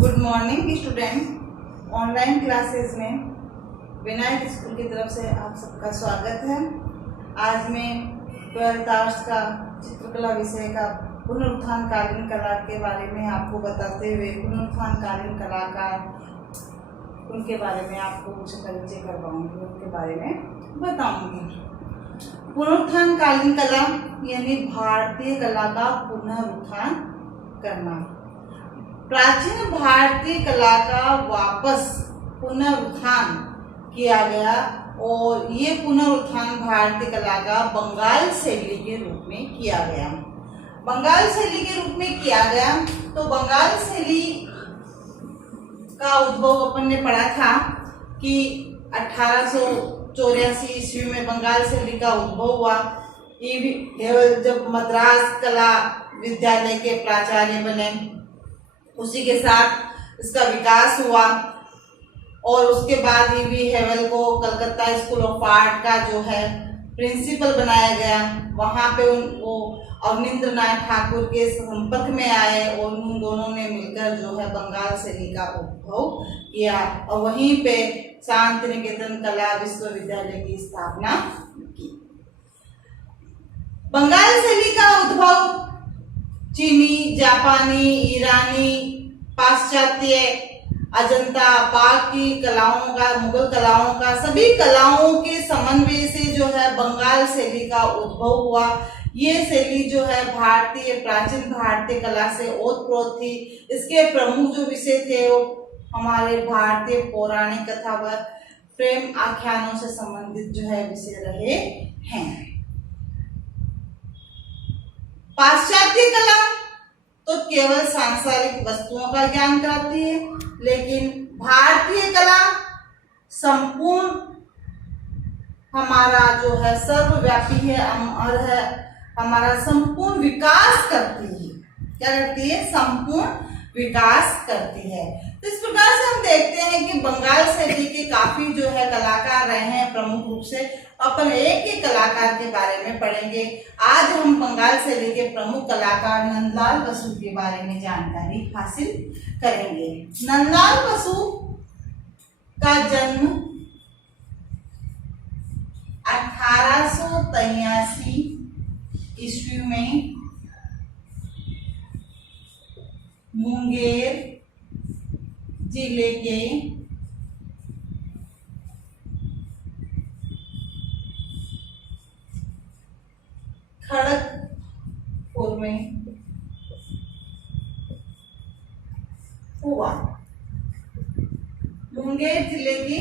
Good morning student. Online classes में Vinayak school की तरफ से आप सबका स्वागत है। आज मैं 12th आर्ट्स का चित्रकला विषय का पुनरुत्थानकालीन कला के बारे में आपको बताते हुए पुनरुत्थानकालीन कलाकार उनके बारे में आपको कुछ परिचय करवाऊंगी, उनके बारे में बताऊंगी। पुनरुत्थानकालीन कला यानी भारतीय कला का पुनरुत्थान करना। प्राचीन भारतीय कला का वापस पुनरुत्थान किया गया और ये पुनरुत्थान भारतीय कला का बंगाल शैली के रूप में किया गया। बंगाल शैली के रूप में किया गया तो बंगाल शैली का उद्भव अपन ने पढ़ा था कि 1884 ईस्वी में बंगाल शैली का उद्भव हुआ। जब मद्रास कला विद्यालय के प्राचार्य बने, उसी के साथ इसका विकास हुआ और उसके बाद ईवी हेवल को कलकत्ता स्कूल ऑफ आर्ट का जो है प्रिंसिपल बनाया गया। वहां पे उनको अवनींद्र नाथ ठाकुर के संपर्क में आए और उन दोनों ने मिलकर जो है बंगाल शैली का उद्भव किया और वहीं पे शांति निकेतन कला विश्वविद्यालय की स्थापना की। बंगाल शैली का उद्भव चीनी, जापानी, ईरानी, पाश्चात्य, अजंता, बाकी कलाओं का, मुगल कलाओं का, सभी कलाओं के समन्वय से जो है बंगाल शैली का उद्भव हुआ। ये शैली जो है भारतीय प्राचीन भारतीय कला से ओतप्रोत थी। इसके प्रमुख जो विषय थे वो हमारे भारतीय पौराणिक कथा व प्रेम आख्यानों से संबंधित जो है विषय रहे हैं। पाश्चात्य कला तो केवल सांसारिक वस्तुओं का ज्ञान कराती है, लेकिन भारतीय कला संपूर्ण हमारा जो है सर्वव्यापी है और है हमारा संपूर्ण विकास करती है। क्या करती है? संपूर्ण विकास करती है। तो इस प्रकार से हम देखते हैं कि बंगाल शैली के काफी जो है कलाकार रहे हैं। प्रमुख रूप से अपन एक एक कलाकार के बारे में पढ़ेंगे। आज हम बंगाल शैली के प्रमुख कलाकार नंदलाल बसु के बारे में जानकारी हासिल करेंगे। नंदलाल बसु का जन्म 1883 ईस्वी में मुंगेर जिले के खड़गपुर में हुआ। मुंगेर जिले की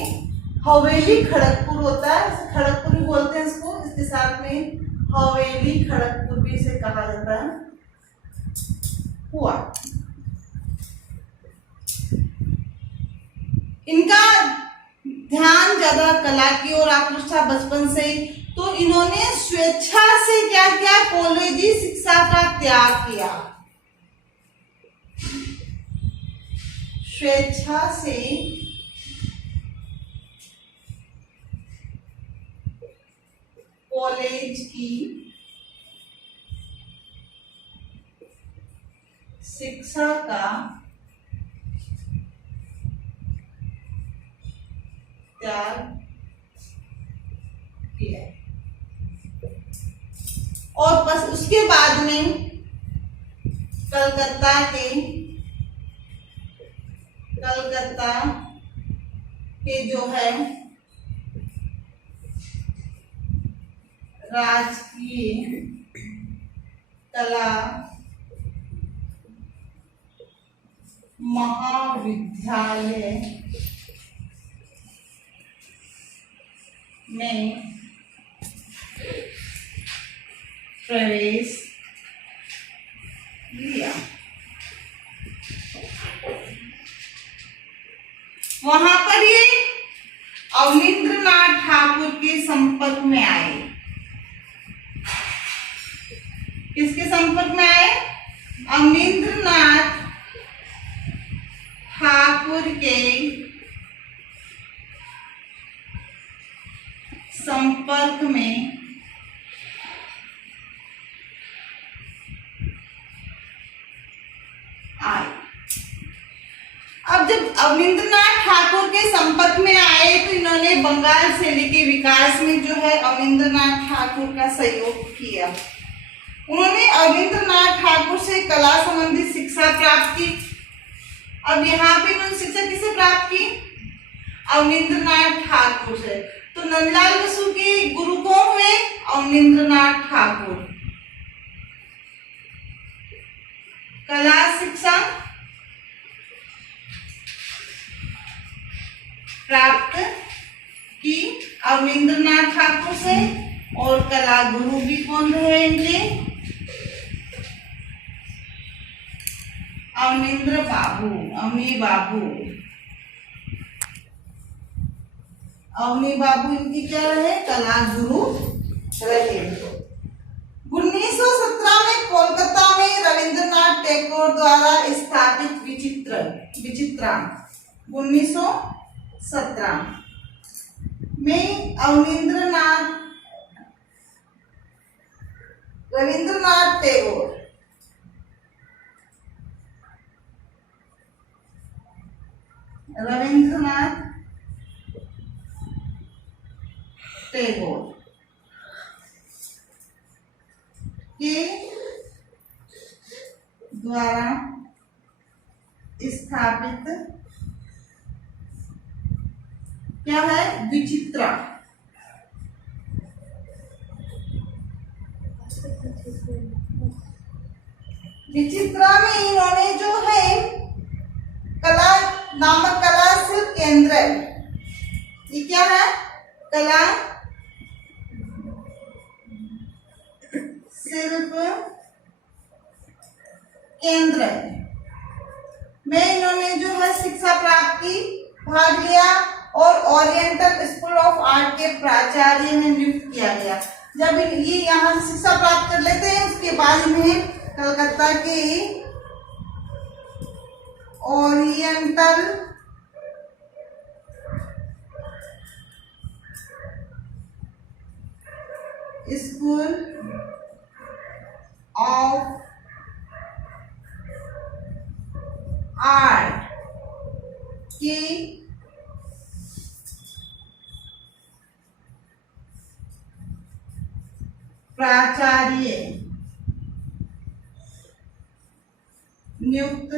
हवेली खड़गपुर होता है, खड़गपुर भी बोलते हैं इसको। इसके साथ में हवेली खड़गपुर भी इसे कहा जाता है। हुआ इनका ध्यान ज्यादा कला की ओर आकृष्ट था बचपन से ही, तो इन्होंने स्वेच्छा से क्या किया? कॉलेजी शिक्षा का त्याग किया। स्वेच्छा से कॉलेज की शिक्षा का त्याग किया और बस उसके बाद में कलकत्ता के जो है राजकीय कला महाविद्यालय में प्रवेश लिया। वहां पर ये अवनींद्र नाथ ठाकुर के संपर्क में आए। किसके संपर्क में आए? अवनींद्र नाथ ठाकुर के संपर्क में आए। जब अवनींद्रनाथ ठाकुर के संपर्क में आए तो इन्होंने बंगाल शैली के विकास में जो है अवनींद्रनाथ ठाकुर का सहयोग किया। उन्होंने अवनींद्रनाथ ठाकुर से कला संबंधी शिक्षा प्राप्त की। अब यहाँ पे उन्होंने शिक्षा किसे प्राप्त की? अवनींद्रनाथ ठाकुर से। तो नंदलाल बसु के गुरु कौन हुए? अवनींद्रनाथ ठाकुर। कला शिक्षा प्राप्त की अवनींद्रनाथ ठाकुर से, और कला गुरु भी कौन रहे इनके? अवनींद्र बाबू, अवनी बाबू। अवनी बाबू इनकी क्या रहे? कला गुरु रहे। 1917 में कोलकाता में रविंद्रनाथ टैगोर द्वारा स्थापित विचित्रा 1917 में रविंद्रनाथ टैगोर के द्वारा स्थापित क्या है? विचित्रा। विचित्रा में इन्होंने जो है कला नामक कला शिल्प केंद्र, ये क्या है? कला शिल्प केंद्र में इन्होंने जो है शिक्षा प्राप्त की, भाग लिया और ओरिएंटल स्कूल ऑफ आर्ट के प्राचार्य में नियुक्त किया गया। जब ये यहाँ से शिक्षा प्राप्त कर लेते हैं उसके बाद इन्हें कलकत्ता के ओरिएंटल स्कूल ऑफ आर्ट के प्राचार्य नियुक्त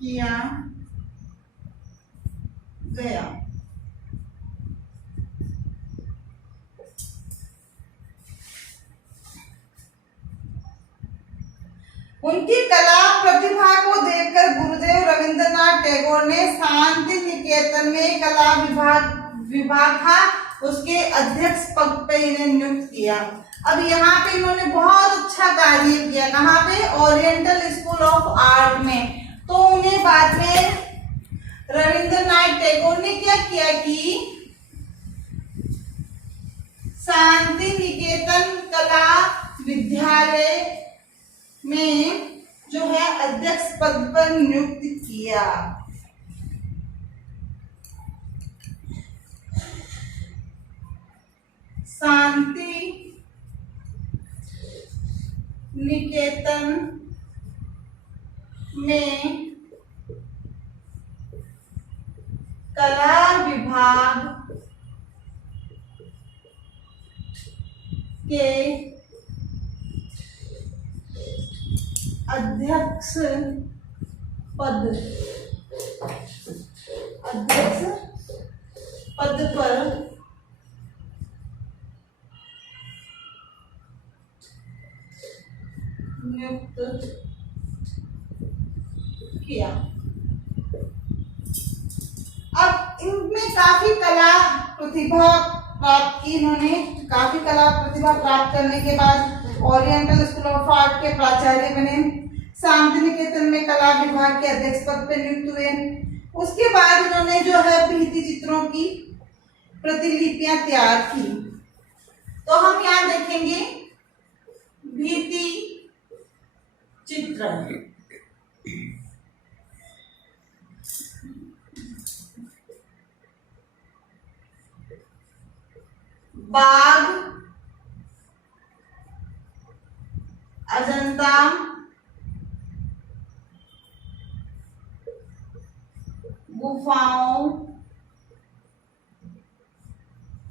किया गया। उनकी कला प्रतिभा को देखकर गुरुदेव रविंद्रनाथ टैगोर ने शांति निकेतन में कला विभाग था उसके अध्यक्ष पद पे इन्हें नियुक्त किया। अब यहाँ पे इन्होंने बहुत अच्छा कार्य किया। कहाँ पे? ओरिएंटल स्कूल ऑफ आर्ट में। तो उन्हें बाद में रविंद्रनाथ टैगोर ने क्या किया कि शांति निकेतन कला विद्यालय में जो है अध्यक्ष पद पर नियुक्त किया। शांति निकेतन में कला विभाग के अध्यक्ष पद पर नियुक्त किया। अब इनमें काफी कला प्रतिभा प्राप्त की इन्होंने। काफी कला प्रतिभा प्राप्त करने के बाद ओरिएंटल स्कूल ऑफ आर्ट के प्राचार्य बने। शांति निकेतन में कला विभाग के अध्यक्ष पद पर नियुक्त हुए। उसके बाद इन्होंने जो है भित्ति चित्रों की प्रतिलिपियां तैयार की। तो हम यहाँ देखेंगे भित्ति चित्र। बाघ, अजंता, गुफाओं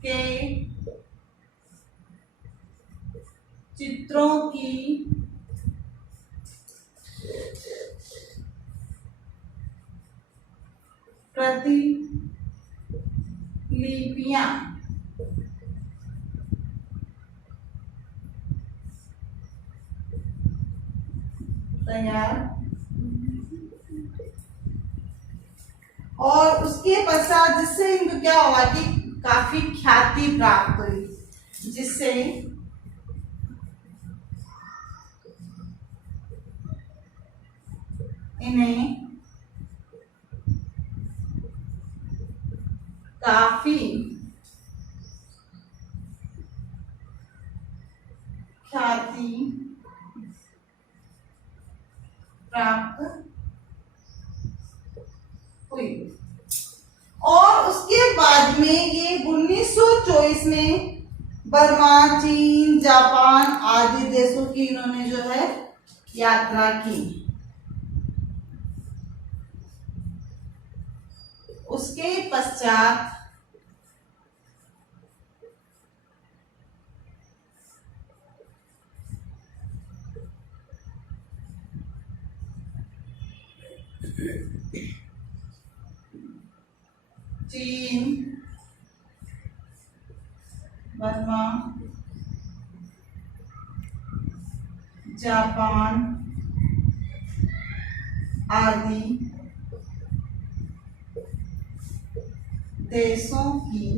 के चित्रों की प्रतिलिपियां तैयार, और उसके पश्चात जिससे इनको क्या हुआ कि काफी ख्याति प्राप्त हुई, जिससे इन्हें काफी ख्याति प्राप्त हुई। और उसके बाद में ये 1924 में बर्मा, चीन, जापान आदि देशों की इन्होंने जो है यात्रा की। उसके पश्चात चीन, बर्मा, जापान आदि देशों की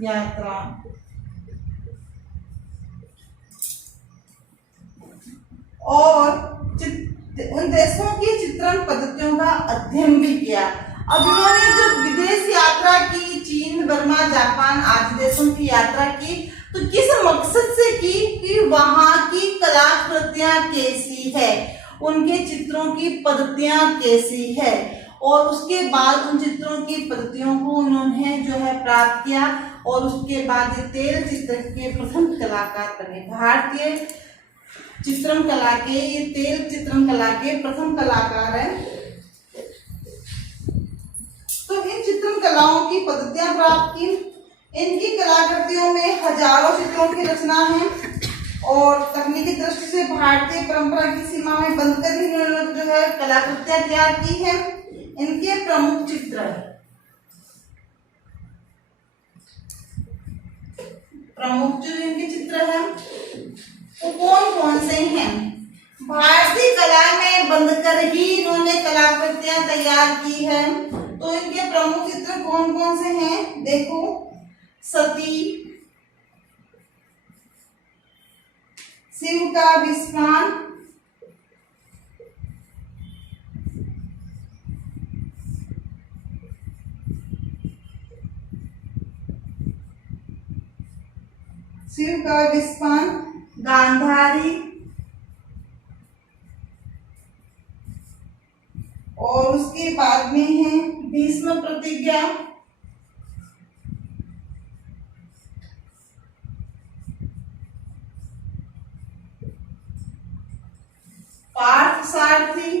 यात्रा और उन देशों की चित्रण पद्धतियों का अध्ययन भी किया। अब इन्होंने जब विदेश यात्रा की, चीन, बर्मा, जापान आदि देशों की यात्रा की, तो किस मकसद से की कि वहां की कलाकृतियां कैसी है, उनके चित्रों की पद्धतियां कैसी है, और उसके बाद उन चित्रों की पद्धतियों को उन्होंने जो है प्राप्त किया, और उसके बाद ये तेल चित्र के प्रथम कलाकार बने। भारतीय चित्रण कला के, ये तेल चित्रण कला के प्रथम कलाकार हैं। तो इन चित्रण कलाओं की पद्धतियां प्राप्त की। इनकी कलाकृतियों में हजारों चित्रों की रचना है, और तकनीकी दृष्टि से भारतीय परंपरा की सीमा में बंद कर ही इन्होंने जो है कलाकृतियां तैयार की है। इनके प्रमुख चित्र, प्रमुख जो इनके चित्र हैं वो कौन कौन से हैं? भारतीय कला में बंद कर ही इन्होंने कलाकृतियां तैयार की है। तो इनके प्रमुख चित्र कौन कौन से हैं? देखो, सती, शिव का विस्फान, शिव का विस्फान, गांधारी, और उसके बाद में है भीष्म प्रतिज्ञा, पार्थ सारथी,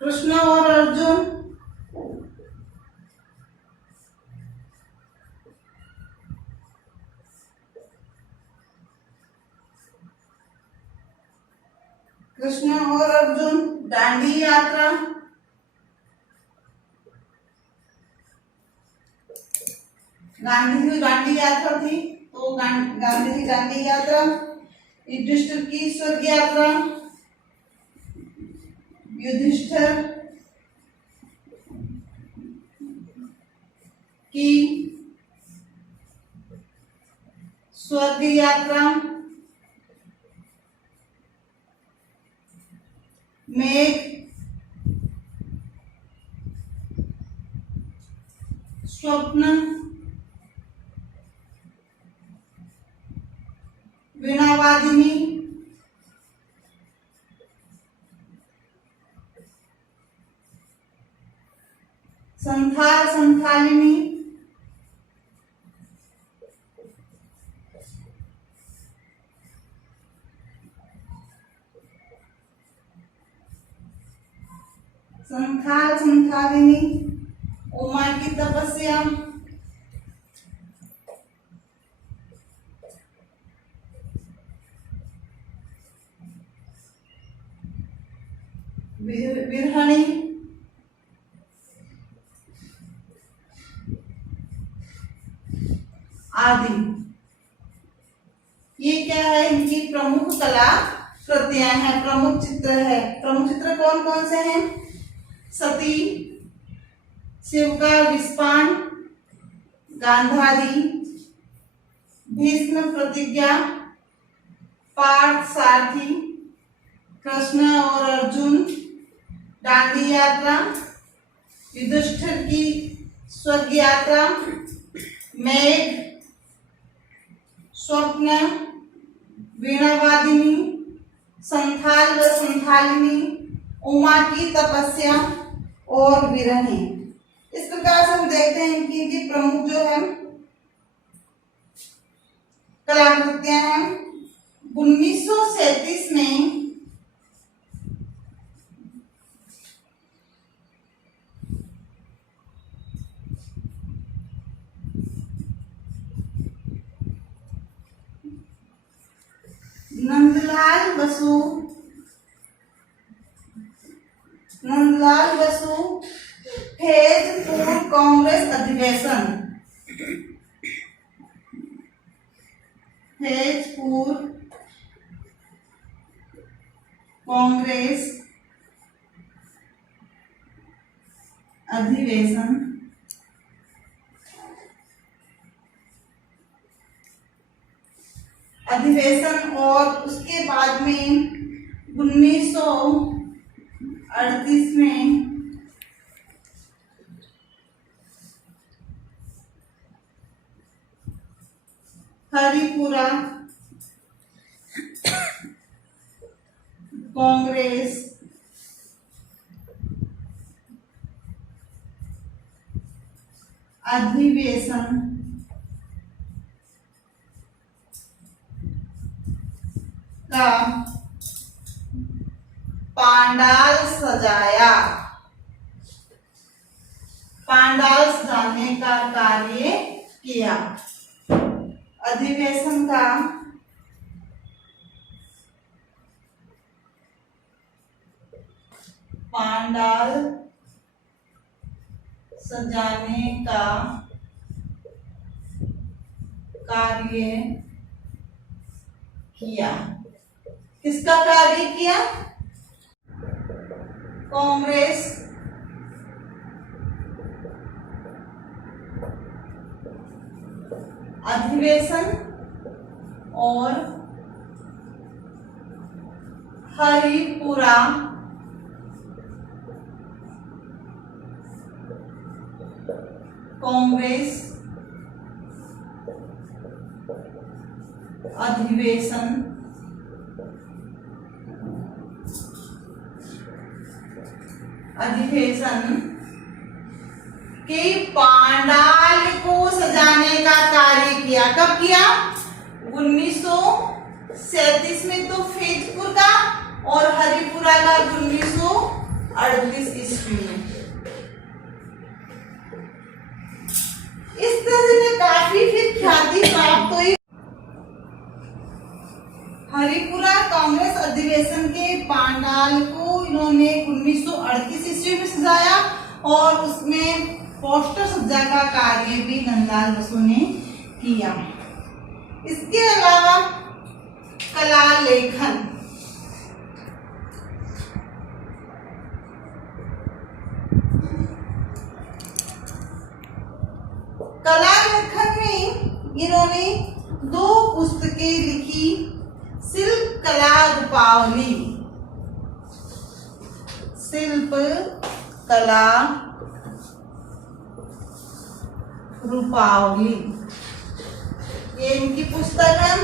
कृष्ण और अर्जुन, कृष्ण और अर्जुन, दांडी यात्रा, गांधी की दांडी यात्रा थी, तो गांधी की दांडी यात्रा, युधिष्ठिर की स्वर्ग यात्रा, युधिष्ठिर की स्वर्ग यात्रा, मेघ, स्वप्न, वीणावादिनी, संथाल संथालिनी, संथाल संथालिनी, उमा की तपस्या, बिरहणी, आदि। ये क्या है, इनकी प्रमुख कला कृतियां हैं, प्रमुख चित्र है। प्रमुख चित्र कौन कौन से हैं? सती, शिव का विस्पान, गांधारी, भीष्म प्रतिज्ञा, पार्थ सारथी, कृष्ण और अर्जुन, दांडी यात्रा, युधिष्ठिर की स्वर्ग यात्रा, मेघ, स्वप्न, वीणावादिनी, संथाल व संथालिनी, उमा की तपस्या और विरही। इस प्रकार से हम देखते हैं कि इनकी प्रमुख जो है कलाकृतियां हैं। 1937 में नंदलाल बसु फैजपुर कांग्रेस अधिवेशन, फैजपुर कांग्रेस अधिवेशन और उसके बाद में 1938 में हरिपुरा कांग्रेस अधिवेशन का पांडाल सजाया, पांडाल सजाने का कार्य किया। अधिवेशन का पांडाल सजाने का कार्य किया। किसका कार्य किया? कांग्रेस अधिवेशन और हरिपुरा कांग्रेस अधिवेशन के पांडाल को सजाने का कार्य किया। कब किया? 1937 में तो फैजपुर का और हरिपुरा का 1938 ईस्वी में। इस तरह से काफी फिर ख्याति प्राप्त हुई। हरिपुरा कांग्रेस अधिवेशन के पांडाल को इन्होंने 1938 ईस्वी में सजाया और उसमें पोस्टर सज्जा का कार्य भी नंदलाल बसु ने किया। इसके अलावा कला लेखन, कला लेखन में इन्होंने 2 पुस्तकें लिखी। शिल्प कला रूपावली, शिल्प कला रूपावली, ये इनकी पुस्तक है।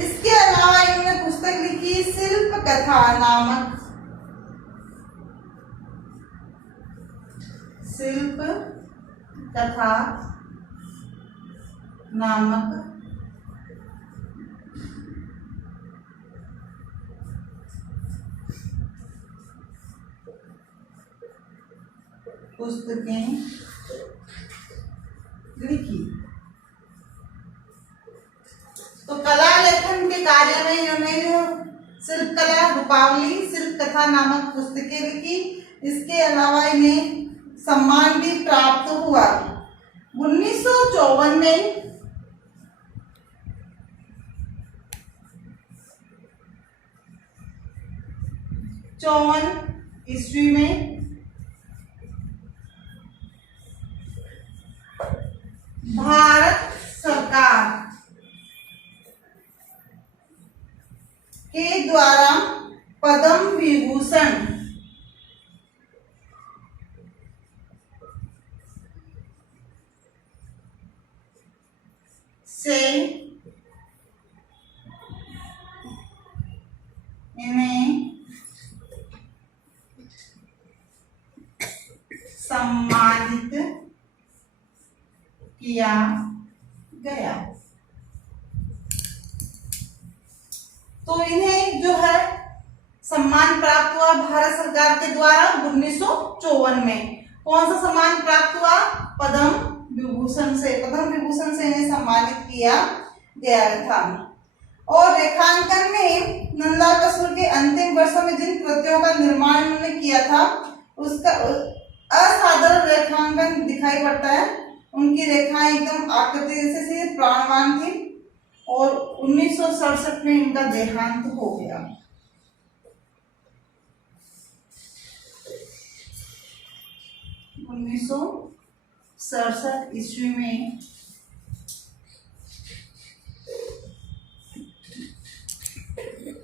इसके अलावा इन्होंने पुस्तक लिखी शिल्प कथा नामक, शिल्प कथा नामक पुस्तकें लिखी। तो कला लेखन के कार्य में इन्होंने जो शिल्प कला रूपावली शिल्प कथा नामक पुस्तकें लिखी। इसके अलावा इन्हें सम्मान भी प्राप्त हुआ। 1954 में ईस्वी में भारत सरकार के द्वारा पद्म विभूषण से इन्हें सम्मानित किया गया। तो इन्हें जो है सम्मान प्राप्त हुआ भारत सरकार के द्वारा 1954 में। कौन सा सम्मान प्राप्त हुआ? पद्म विभूषण से। पद्म विभूषण से इन्हें सम्मानित किया गया था। और रेखांकन में नंदलाल बसु के अंतिम वर्षों में जिन कृतियों का निर्माण उन्होंने किया था उसका असाधारण रेखांकन दिखाई पड़ता है। उनकी रेखाएं एकदम आकृति जैसे प्राणवान थी। और 1967 में इनका देहांत हो गया। उन्नीस ईस्वी में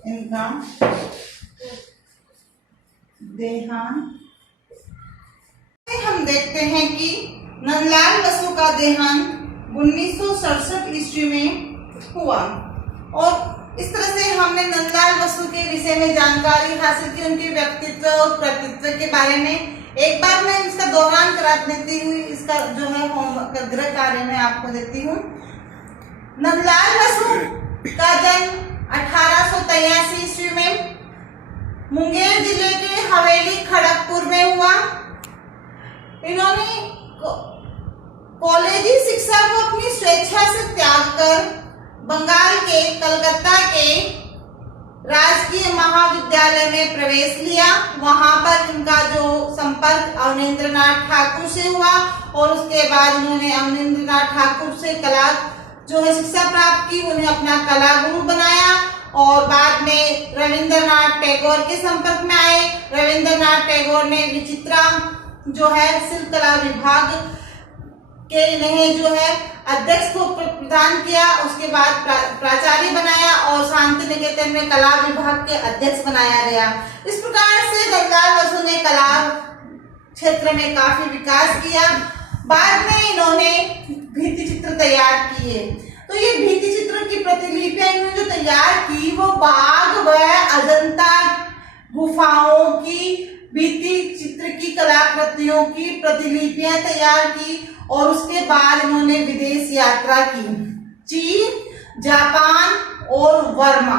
इनका देहांत। हम देखते हैं कि नंदलाल बसु का देहांत 1967 ईस्वी में हुआ। और इस तरह से हमने नंदलाल बसु के विषय में जानकारी हासिल की, उनके व्यक्तित्व और कृतित्व के बारे में। एक बार मैं इसका दोहरान करा देती हुई इसका जो है होमवर्क गृह कार्य में आपको देती हूँ। नंदलाल बसु का जन्म 1883 ईस्वी में मुंगेर जिले के हवेली खड़गपुर में हुआ। इन्होंने कॉलेजी शिक्षा को अपनी स्वेच्छा से त्याग कर बंगाल के कलकत्ता के राजकीय महाविद्यालय में प्रवेश लिया। वहां पर इनका जो संपर्क अवनींद्रनाथ ठाकुर से हुआ और उसके बाद इन्होंने अवनींद्रनाथ ठाकुर से कला जो है शिक्षा प्राप्त की, उन्हें अपना कला गुरु बनाया। और बाद में रविंद्रनाथ टैगोर के संपर्क में आए। रविंद्रनाथ टैगोर ने विचित्रा जो है शिल्प कला विभाग के इन्हें जो है अध्यक्ष को प्रदान किया। उसके बाद प्राचार्य बनाया और शांति निकेतन में कला विभाग के अध्यक्ष बनाया गया। इस प्रकार से नंदलाल बसु ने कला क्षेत्र में काफी विकास किया। बाद में इन्होंने भित्ति चित्र तैयार किए। तो ये भित्ति चित्र की प्रतिलिपियां इन्होंने जो तैयार की वो बाघ व अजंता गुफाओं की भित्ति चित्र की कलाकृतियों की प्रतिलिपियां तैयार की। और उसके बाद इन्होंने विदेश यात्रा की, चीन, जापान और वर्मा,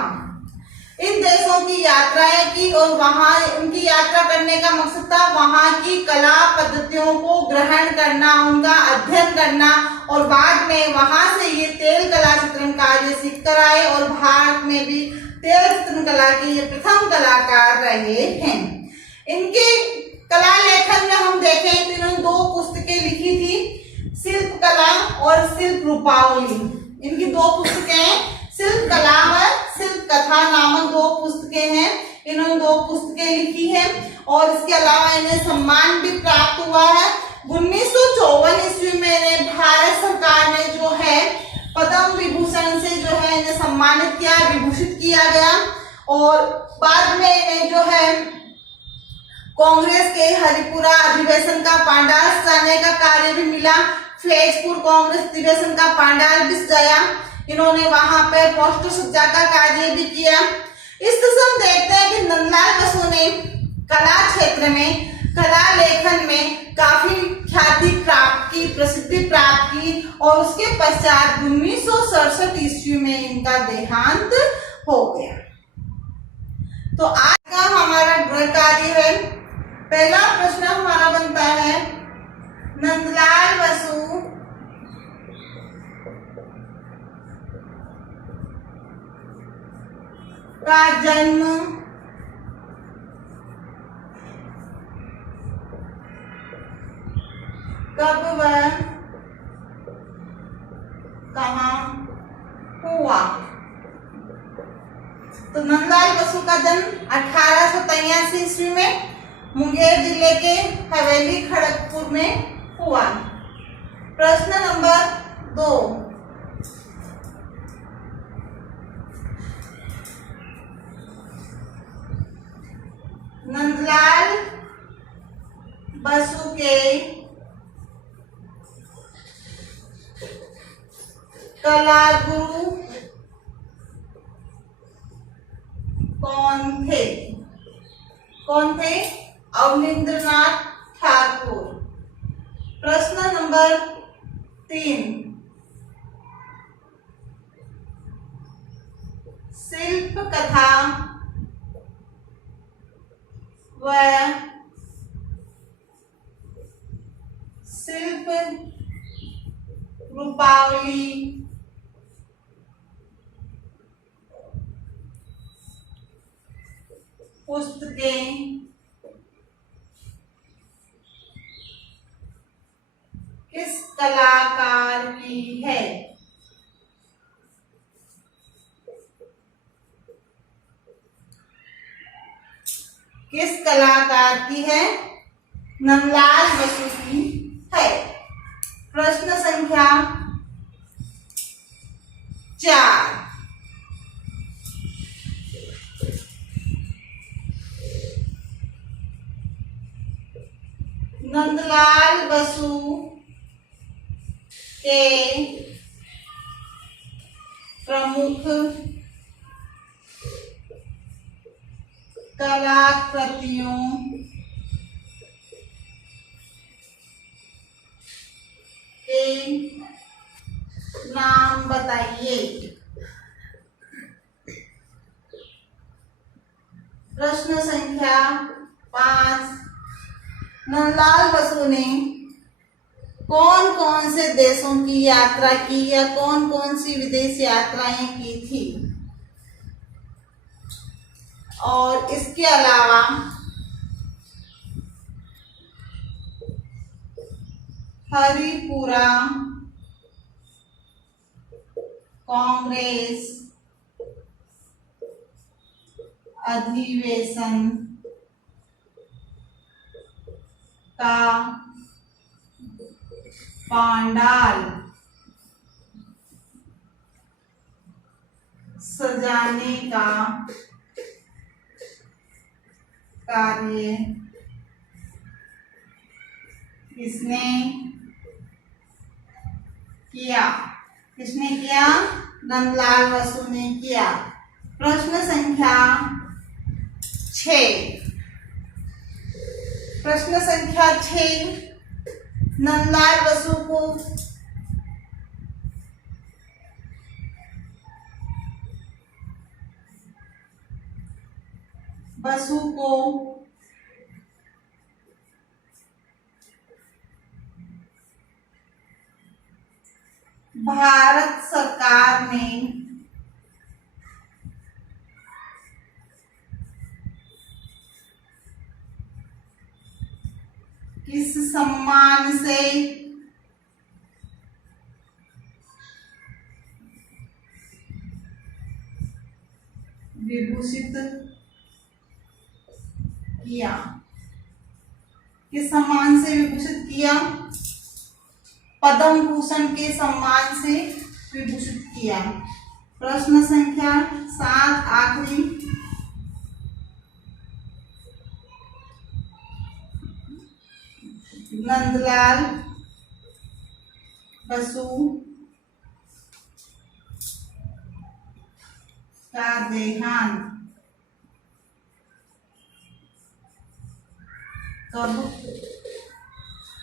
इन देशों की यात्राएं की। और वहां उनकी यात्रा करने का मकसद था वहां की कला पद्धतियों को ग्रहण करना, उनका अध्ययन करना। और बाद में वहां से ये तेल कला चित्रण कार्य सीख कर आए और भारत में भी तेल चित्रण कला के ये प्रथम कलाकार रहे हैं। इनके कला लेखन में हम देखें तो इन्होंने 2 पुस्तकें लिखी थी, शिल्प कला और शिल्प रूपावली। इनकी 2 पुस्तकें हैं, शिल्प कला व शिल्प कथा नामक 2 पुस्तकें हैं। इन्होंने 2 पुस्तकें लिखी हैं। और इसके अलावा इन्हें सम्मान भी प्राप्त हुआ है। 1954 ईस्वी में इन्हें भारत सरकार ने जो है पद्म विभूषण से जो है इन्हें सम्मानित किया, विभूषित किया गया। और बाद में इन्हें जो है कांग्रेस के हरिपुरा अधिवेशन का पांडाल सजाने का कार्य भी मिला। फैजपुर कांग्रेस अधिवेशन का पांडाल भी सजाया। इन्होंने वहां पर पोस्टर सज्जा का कार्य भी किया। इस तरह हम देखते हैं कि नंदलाल बसु ने कला क्षेत्र में, कला लेखन में काफी ख्याति प्राप्त की, प्रसिद्धि प्राप्त की। और उसके पश्चात 1967 ईस्वी में इनका देहांत हो गया। तो आज का हमारा गृह कार्य है। पहला प्रश्न हमारा बनता है का जन्म कब व कहाँ हुआ? तो नंदलाल बसु का जन्म 1883 ईस्वी में मुंगेर जिले के हवेली खड़गपुर में हुआ। प्रश्न नंबर 2, नंदलाल बसु के कला गुरु कौन थे? कौन थे? अवनींद्रनाथ ठाकुर। प्रश्न नंबर 3, शिल्प कथा व शिल्प रूपावली पुस्तकें किस कलाकार की है? किस कलाकार की है? नंदलाल बसु की है। प्रश्न संख्या 4, नंदलाल बसु के प्रमुख कलाकृतियों के नाम बताइए। प्रश्न संख्या 5, नंदलाल बसु ने कौन कौन से देशों की यात्रा की या कौन कौन सी विदेश यात्राएं की थी? और इसके अलावा हरिपुरा कांग्रेस अधिवेशन का पांडाल सजाने का कार्य किसने किया? किसने किया? नंदलाल बसु ने किया। प्रश्न संख्या 6, प्रश्न संख्या 6, नंदलाल बसु को भारत सरकार ने किस सम्मान से विभूषित किया? किस सम्मान से विभूषित किया? पद्म भूषण के सम्मान से विभूषित किया। प्रश्न संख्या 7, आखिरी, नंदलाल बसु का देहांत कब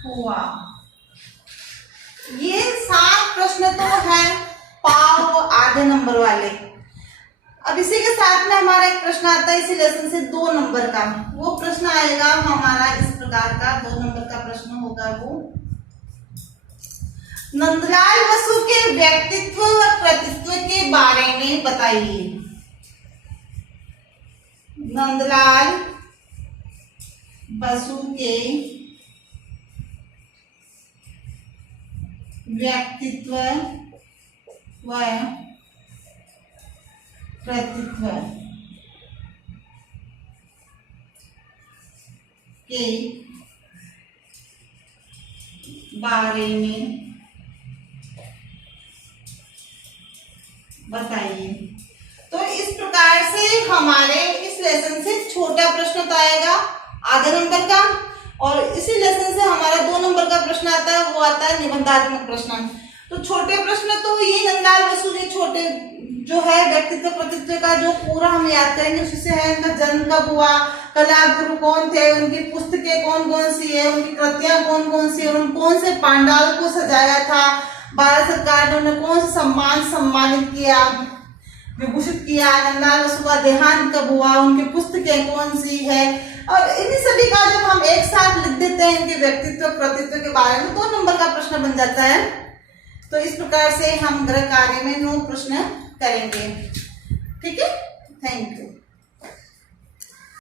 हुआ? ये 7 प्रश्न तो है पाव आधे नंबर वाले। अब इसी के साथ में हमारा एक प्रश्न आता है इसी लेसन से 2 नंबर का। वो प्रश्न आएगा हमारा इस प्रकार का, 2 नंबर का प्रश्न होगा वो, नंदलाल बसु के व्यक्तित्व व कृतित्व के बारे में बताइए। नंदलाल बसु के व्यक्तित्व व कृतित्व के बारे में बताइए। तो इस प्रकार से हमारे इस लेसन से छोटा प्रश्न तो आएगा आधे नंबर का, और इसी लेसन से हमारा 2 नंबर का प्रश्न आता है, वो आता है निबंधात्मक प्रश्न। तो छोटे प्रश्न तो ये नंदलाल बसु के छोटे जो है व्यक्तित्व कृतित्व का जो पूरा हम याद करेंगे उसी से है। इनका जन्म कब हुआ, कला गुरु कौन थे, उनकी पुस्तकें कौन कौन सी है, उनकी कृतियां कौन कौन सी, और कौन से पांडाल को सजाया था, भारत सरकार ने उन्हें कौन सा सम्मानित किया, विभूषित किया, नंदलाल बसु का देहांत कब हुआ, उनकी पुस्तकें कौन सी है, और इन्हीं सभी का जब हम एक साथ लिख देते हैं इनके व्यक्तित्व कृतित्व के बारे में 2 नंबर का प्रश्न बन जाता है। तो इस प्रकार से हम गृह कार्य में 9 प्रश्न करेंगे। ठीक है, थैंक यू।